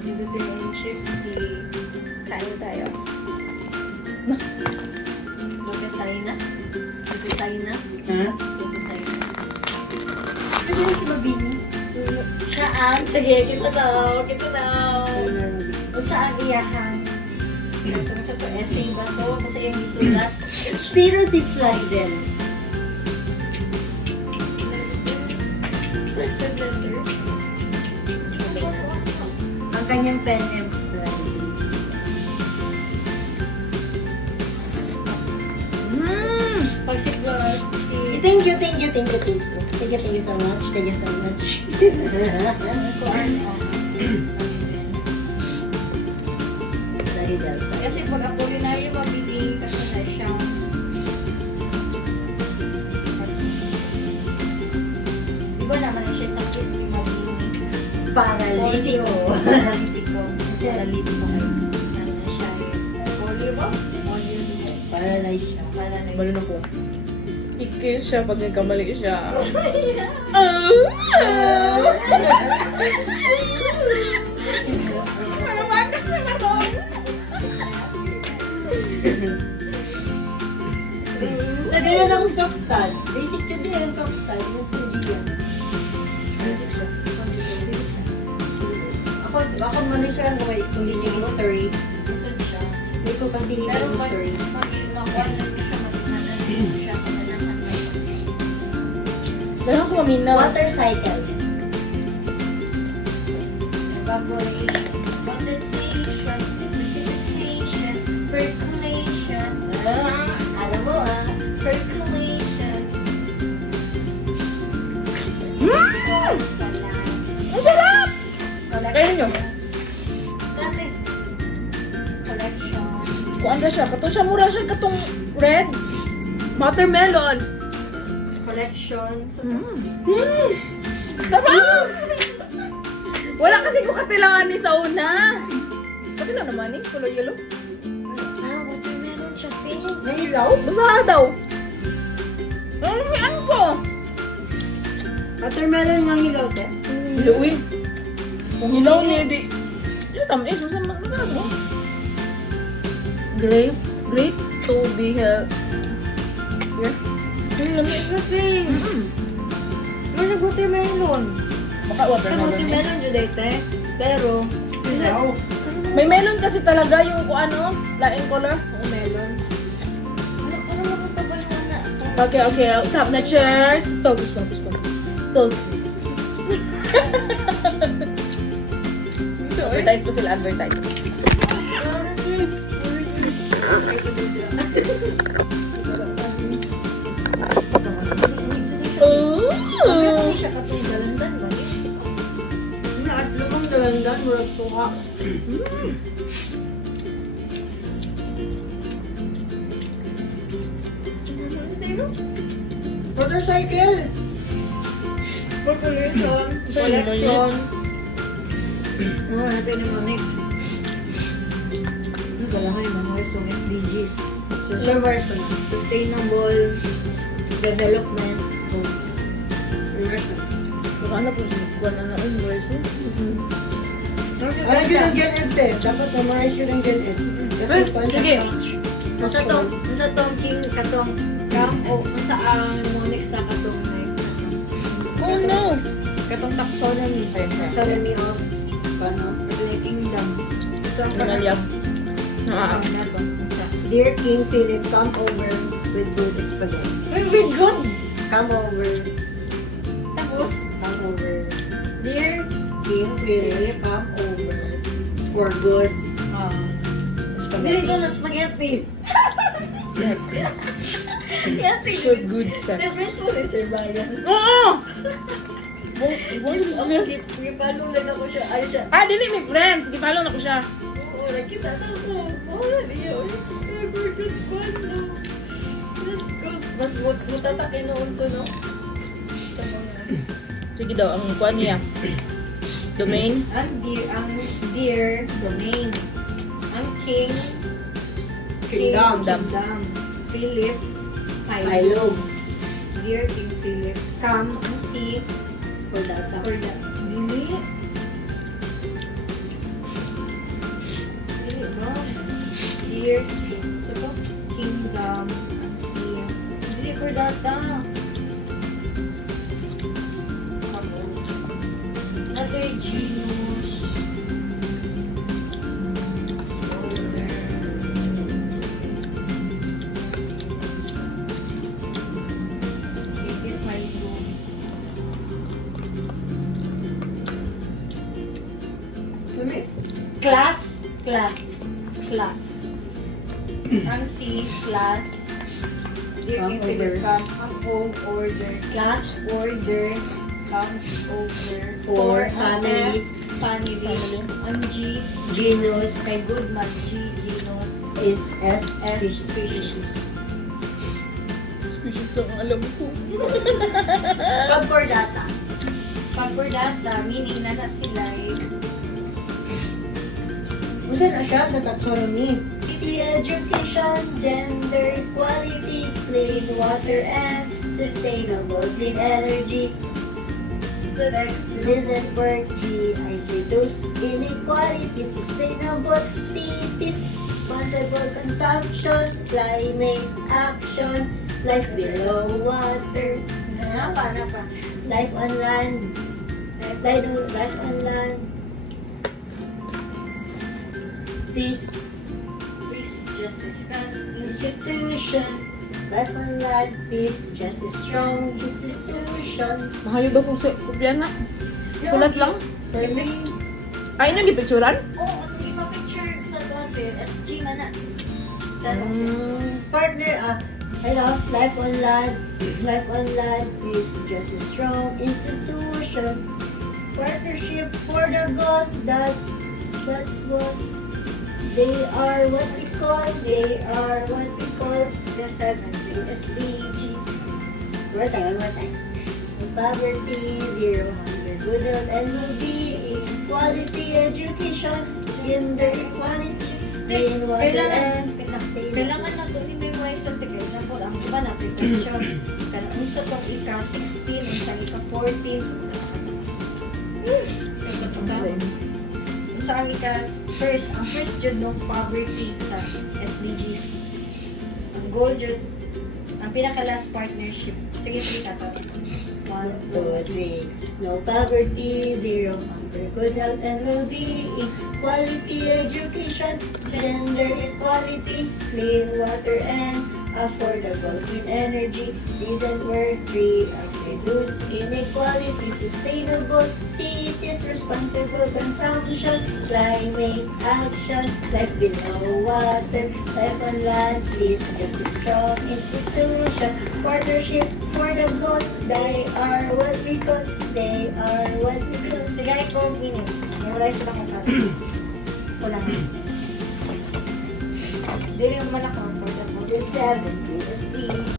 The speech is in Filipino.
Pindutin na yung chip si... Kain tayo. Lukasay na. Lukasay na. Ha? Lukasay na. Ano na si Mabini? So, siya ang... Sige, kita daw. Kita daw. Kung saan iyahan. Kung sa to essay ba to? Kasi yung isulat. Zero si Flydel. Starts with letter. Ang kanyang pen name Flydel. Pag si Flores, si... Thank you so much. Thank you so much. Dari Delta. Kasi pag Apolinario, mabibing kasi na siya. Diba naman na siya sakit si mabibing. Paralitiko. Paralitiko. Paralitiko. Ano na siya eh. Polio ba? Polio. Paralyzed siya. Paralyzed. Balon ako. Ikis siya pag nagkamali siya. Nagalan akong soft stand. Basic yun din yung soft stand. Yung Syrian. Music siya. Ako manusiran ko kung yung history. Isod siya. Hindi ko kasi Pero yung pag history. nakuha lang siya matumanan siya kamalakan na Dahil ako maminaw. Water cycle. evaporation, condensation, precipitation, percolation. Alam mo percolation. Ang sarap! Kaya nyo? Sabi, collection. Kuan na siya. Kato siya mura siya katong red. Watermelon. Collection. So, Sarap! Wala kasi ko katilangan ni sa una. Pati na naman eh. Color yellow. watermelon siya, pink. Nailaw? Basta daw. Ano ko? Watermelon nga hilaw, te. Hilawin. Kung hilaw niya, di... Ito tamis. Masama mo. Grape. Grape to be held. Here. Lamig na thing. Ano watermelon? Baka watermelon. Watermelon dyan dito pero Hilaw. May melon kasi talaga yung kung ano, laing color. melon. Ano mo ba yung anak? Okay. Tap na chairs. Focus. Advertise pa sila, advertise. Hindi siya katong dalandan ba? Naadlo kong dalandan, murag suka. Motorcycle! Population, collection. Ano natin yung mga next? Ano ba lang yung mga itong SDGs? Reverse ko na. Sustainable Development Goals. Reverse ko na. Kung ano po siya, kung ano ang verso. Ano yun ang ganit, te? Dapat memorize yun ang ganit. Kasi Sige. touch. Kung sa tong king katong o kung sa mo next sa katong Oh no! katong taxonomy. Taxonomy of paano? Kingdom. Ito ang Nangalyab. Ano ba? Sa Dear King Philip, come over with good spaghetti. with good. Come over. Tapos, Come over. dear King Philip, come over. For good. Dili ko na spaghetti. Sex. Spaghetti. For good sex. Difference mo ni Sir Bayan. Oo! What is it? Gipalo lang ako siya. Ano siya? Ah, dili may friends. Gipalo na ko siya. Oo, nakita na ko. Oh, niya. Super good fun, no? Let's go. Mas mutatakin noon to, no? Sa mga... Sige daw, ang kuha niya. Domain. Ang dear domain. Ang king. Kingdom. Philip. Philo. Dear King Philip. Come and see For that. for the dili. Dear King. So to, Kingdom, ang sea. Hindi for data. Other genus. If I do. Kami? Class. Ang C, class. Dear Come King Philip, ang home order. Class order. Comes over. For Ang family. F, family. Ang G, Genus kay Goodman, G, genus. is S. S, Species. species. Species lang ang alam ko. Pag for data. Pag for data, meaning na sila Kung na siya sa taxonomy? City education, gender equality, clean water and sustainable clean energy. the next. Decent work, G, is reduce inequality, sustainable cities, responsible consumption, climate action, life below water, Napa. life on land, life on land, peace, Justice, institution, life on land, peace, justice, strong institution. Mahayo daw kung na. Sulat lang. For me, Ay, nang gipicturan? Oo, ano ipa-picture sa dati, SG man na. Sa partner, life on land, peace, justice, strong institution, partnership for the God, that's what they are, what we call the 70. SDGs. One time. Poverty, zero hunger, good health and well-being, quality education, gender equality, clean water and sustainable. Kailangan na doon i-memorize yung for example, ang iba na preparation. Kailangan isa itong ika-16, isa ika-14. So, sa ang first jud no poverty sa SDGs. Ang goal jud, ang pinaka-last partnership. Sige, kita to. 1, 2, 3. No poverty, zero hunger, good health and well-being, quality education, gender equality, clean water and affordable clean energy, decent work, 3, as reduce inequality, sustainable cities, responsible consumption, climate action, life below water, life on land, peace, justice, strong institution, partnership for the goals, they are what we call, Sige, 4 minutes. Memorize sila kung saan. Wala na. Dili yung malakang. the 70 SDGs.